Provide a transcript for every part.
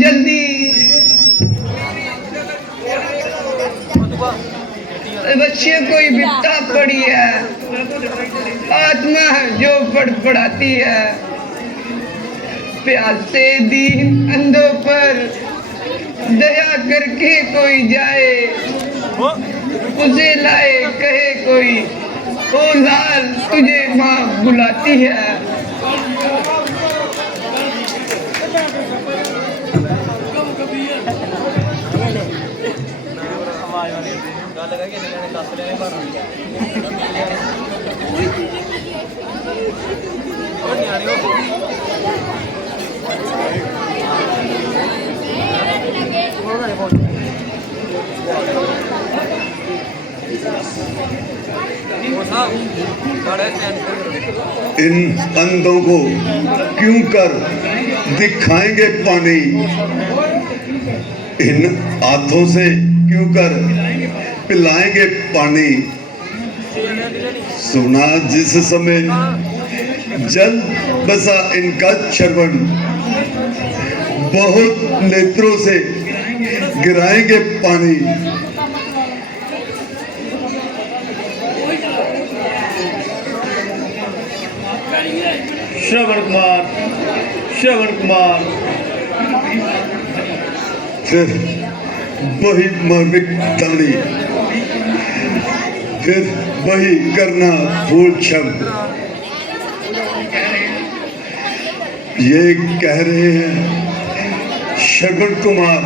जल्दी बच्चे कोई बिपता पड़ी है, आत्मा जो फड़फड़ाती है, प्यासे दीन अंधों पर दया करके कोई जाए, उसे लाए कहे कोई, ओ लाल तुझे माँ बुलाती है। इन अंधों को क्यों कर दिखाएंगे पानी, इन हाथों से क्यों कर पिलाएंगे पानी। सुना जिस समय जल बसा इनका श्रवण, बहुत नेत्रों से गिराएंगे पानी। श्रवण कुमार, श्रवण कुमार। फिर वही मार्मिक ताड़ी, फिर वही करना फूल शब्द। ये कह रहे हैं श्रवण कुमार,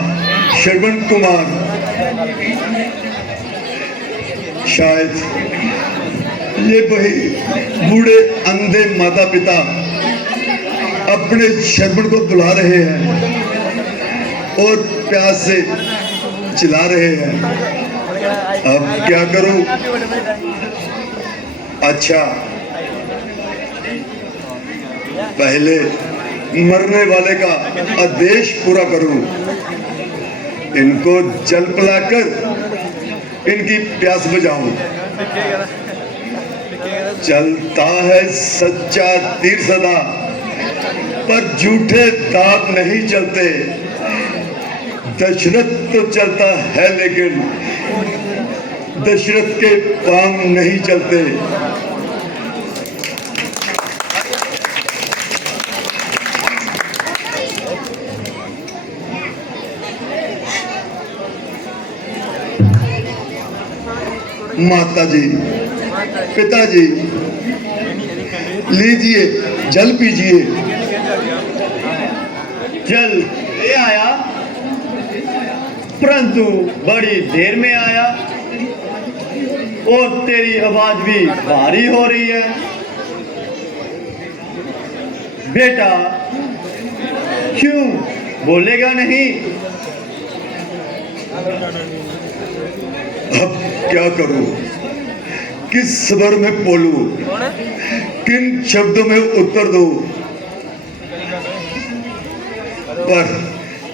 श्रवण कुमार। शायद ये वही बूढ़े अंधे माता पिता अपने श्रवण को बुला रहे हैं और प्यास से चिल्ला रहे हैं। अब क्या करूं? अच्छा, पहले मरने वाले का आदेश पूरा करूं, इनको जल पिलाकर इनकी प्यास बुझाऊं। चलता है सच्चा तीर सदा, पर झूठे दाग नहीं चलते। दशरथ तो चलता है लेकिन दशरथ के पांव नहीं चलते। माता जी, पिताजी, लीजिए जल पीजिए। जल ले आया, परंतु बड़ी देर में आया और तेरी आवाज भी भारी हो रही है। बेटा क्यों बोलेगा नहीं? अब क्या करूं? किस स्वर में बोलूं? किन शब्दों में उत्तर दूं? पर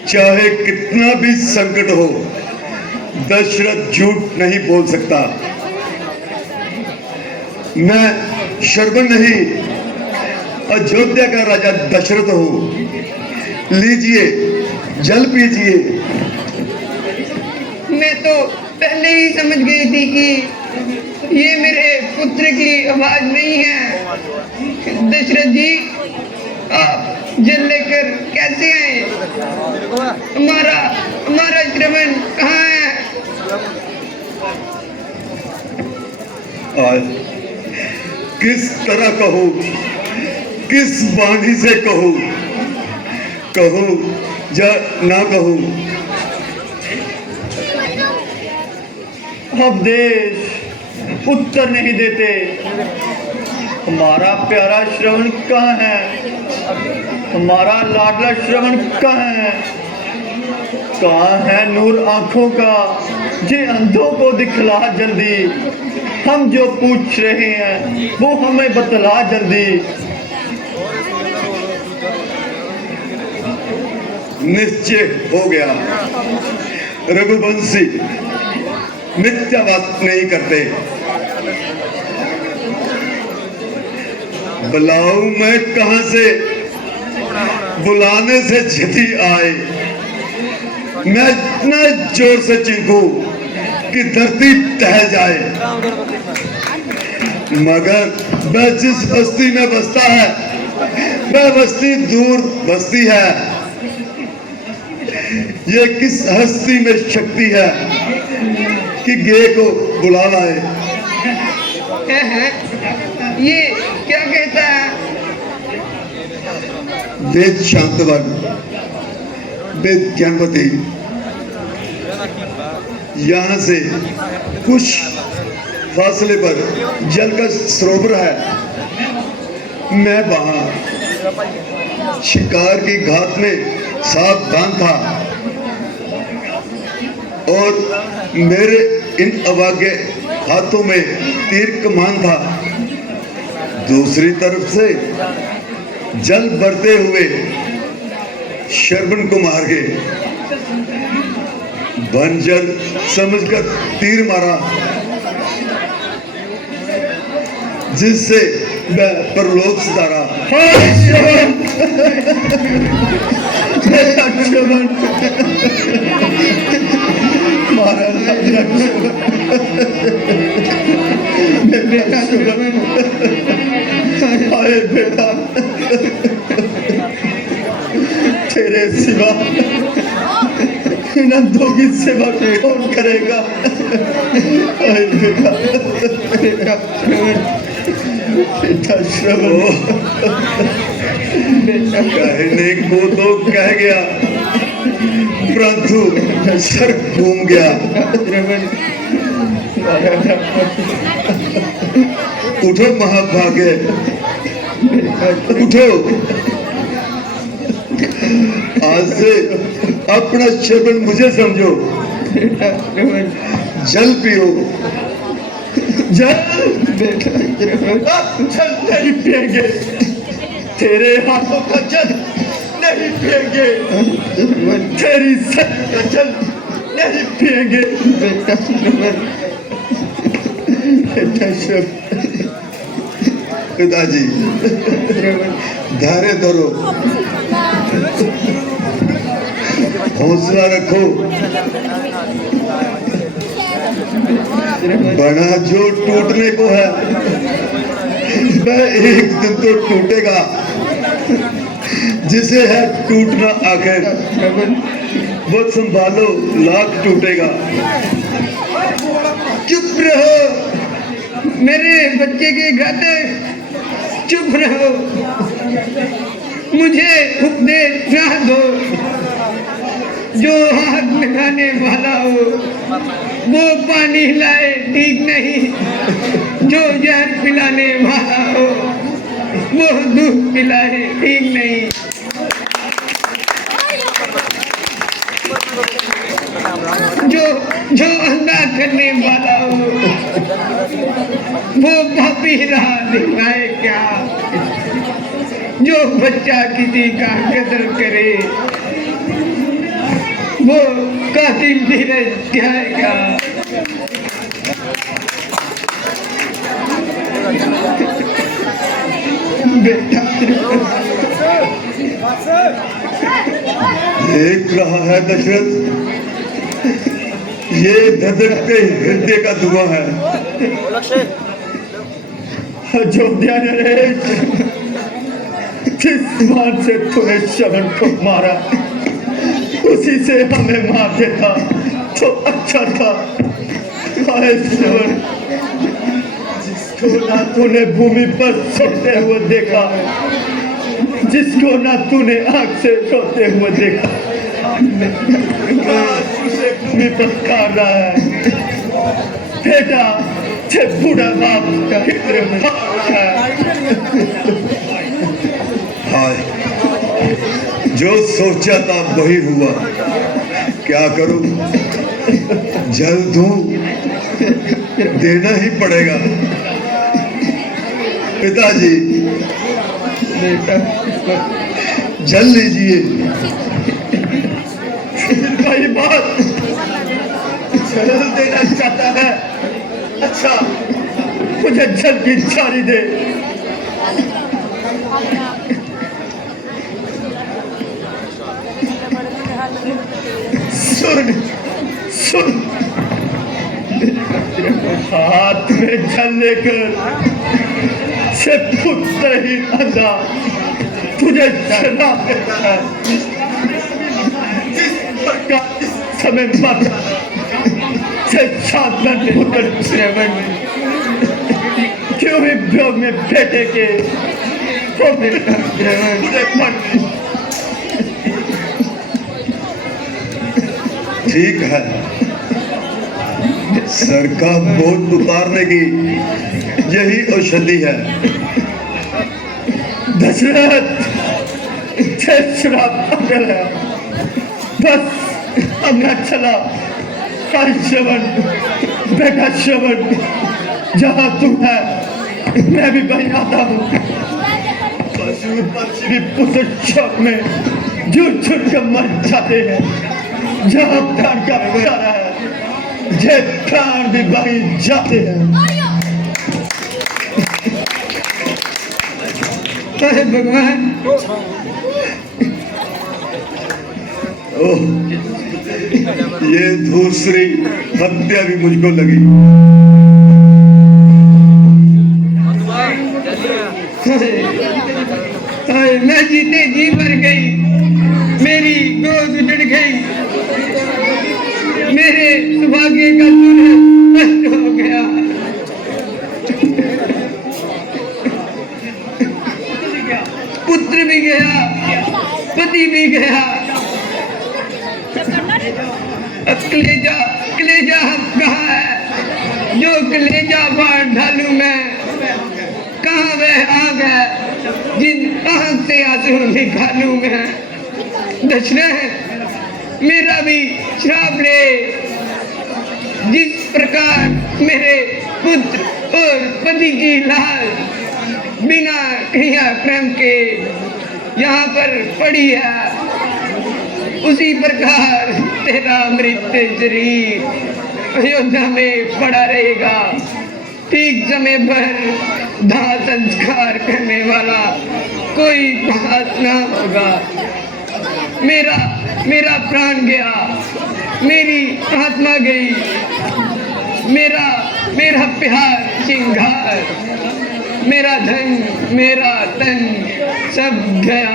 चाहे कितना भी संकट हो, दशरथ झूठ नहीं बोल सकता। मैं श्रवण नहीं, अयोध्या का राजा दशरथ हूं। लीजिए जल पीजिए। मैं तो पहले ही समझ गई थी कि ये मेरे पुत्र की आवाज नहीं है। दशरथ जी, आप जल लेकर कैसे आए? हमारा श्रवण कहाँ है? आज किस तरह कहूँ, किस वाणी से कहूँ, कहूँ या ना कहूँ? अब देश उत्तर नहीं देते, हमारा प्यारा श्रवण कहाँ है? हमारा लाडला श्रवण कहाँ है? कहाँ है नूर आंखों का, जे अंधों को दिखला जल्दी। हम जो पूछ रहे हैं वो हमें बतला जल्दी। निश्चय हो गया। रघुवंशी मिथ्या बात नहीं करते। बुलाऊं मैं कहां से, बुलाने से जति आए। मैं इतना जोर से चीखूं कि धरती टह जाए। मगर वह जिस बस्ती में बसता है वह बस्ती दूर बसती है। ये किस हस्ती में शक्ति है कि गे को बुला लाए। ये क्या कहता है? वेद शांतवन, वेद ज्ञानवती, यहाँ से कुछ फासले पर जल का सरोवर है। मैं वहां शिकार की घात में सावधान था और मेरे इन अभागे हाथों में तीर कमान था। दूसरी तरफ से जल बढ़ते हुए शरबन को मार के बंजर समझकर तीर मारा, जिससे मैं परलोक से तारा। अरे बेटा, तेरे सिवा इन अंधों की सेवा कौन करेगा? अरे बेटा, बेटा श्रवण, कहने को तो कह गया परंतु सर घूम गया। उठो महाभागे, उठो। आज से अपना शरबन मुझे समझो। जल पियो, जल नहीं पिएंगे, तेरे हाथों का जल नहीं पिएंगे, तेरी सर का जल नहीं पिएंगे। पिताजी धैर्य धरो, हौसला रखो। बड़ा जो टूटने को है वह एक दिन तो टूटेगा, जिसे है टूटना आखिर वो संभालो लाख टूटेगा। चुप रहो मेरे बच्चे के गाते, चुप रहो। मुझे उपदेश ना दो। जो हाथ लगाने वाला हो वो पानी लाए ठीक नहीं, जो जहर पिलाने वाला हो वो दूध पिलाए ठीक नहीं। जो अंधा करने वाला हो वो पापी राह दिखाए क्या। जो बच्चा किसी का कदर करे वो कातिल धीरज जाएगा। बेटा देख रहा है दशरथ, ये धधकते हृदय का धुआं है। अयोध्या नरेश, जिस बात से तूने श्रवण को मारा उसी से हमें मार देता तो अच्छा था। श्रवण, जिसको ना तूने भूमि पर सोते हुए देखा, जिसको ना तूने आंख से रोते हुए देखा, उसे भूमि पर काट रहा है। बेटा, बूढ़ा बाप हाय, जो सोचा था वही हुआ, क्या करूं, जल दूं, देना ही पड़ेगा। पिताजी, जल लीजिए। भाई बात जल देना चाहता है, अच्छा मुझे जल की छारी दे। सुन सुन, हाथ में जल लेकर से पुत्र ही अंधा तुझे चला देता है। इस समय माता से साधन पुत्र श्रवण क्यों ही वियोग में बेटे के ठीक है, सर का बोझ उतारने की यही औषधि है। दशरथ श्राप अकल है, बस अब न चला। श्रवण बेटा श्रवण, जहाँ तू है मैं भी वहीं आता हूँ। पशु पक्षी भी पुत्र शोक में झूठ झूठ कर मर जाते हैं। जहाँ प्राण का प्यारा है, जे प्राण भी वहीं जाते हैं। अरे भगवान, ओह, ये दूसरी हत्या भी मुझको लगी। मैं जीते जी मर गई, मेरी गोद उजड़ गई, मेरे सौभाग्य का सूरज नष्ट हो गया। पुत्र भी गया, पति भी गया, अब कलेजा कलेजा कहाँ है? जो कलेजा बांट ढालू मैं, कहाँ वह आग है जिन आंख से आंसू निकालू मैं? दशरथ, मेरा भी श्राप ले। जिस प्रकार मेरे पुत्र और पति की लाश बिना क्रियाक्रम के यहाँ पर पड़ी है, उसी प्रकार तेरा मृत शरीर अयोध्या में पड़ा रहेगा। ठीक समय पर दाह संस्कार करने वाला कोई पास ना होगा। मेरा प्राण गया, मेरी आत्मा गई, मेरा प्यार श्रृंगार, मेरा धन, मेरा तन सब गया।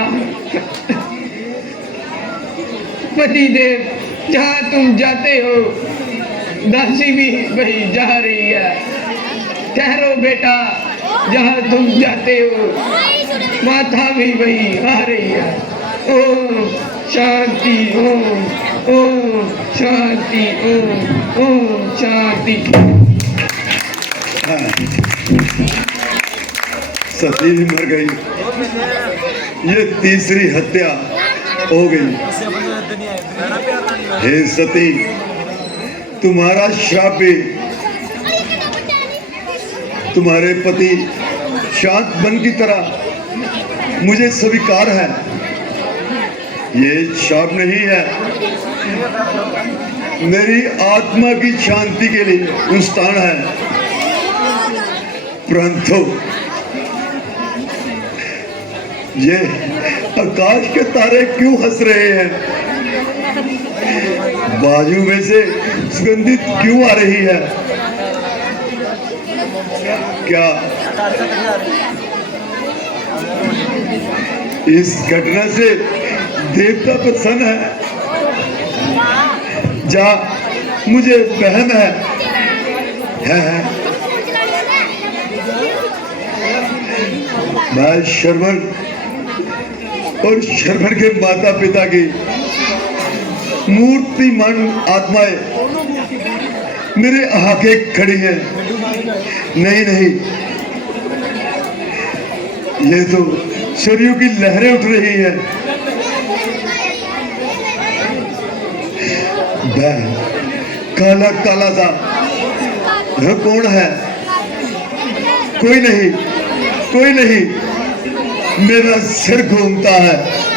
पतिदेव, जहाँ तुम जाते हो दासी भी वही जा रही है। ठहरो बेटा, जहाँ तुम जाते हो माता भी वही आ रही है। ओम शांति, ओम शांति, ओम शांति। सती भी मर गई, ये तीसरी हत्या हो गई। हे सती, तुम्हारा श्राप भी तुम्हारे पति शांत बन की तरह मुझे स्वीकार है। ये श्राप नहीं है, मेरी आत्मा की शांति के लिए उत्थान है। परंतु ये आकाश के तारे क्यों हंस रहे हैं? बाजू में से सुगंधित क्यों आ रही है? क्या इस घटना से देवता प्रसन्न है? जा, मुझे वहम है। मैं श्रवण और श्रवण के माता पिता की मूर्तिमान आत्माएं मेरे आगे खड़ी हैं। नहीं, ये तो सरयू की लहरें उठ रही हैं। काला काला सा यह कौन है? कोई नहीं, कोई नहीं, मेरा सिर घूमता है।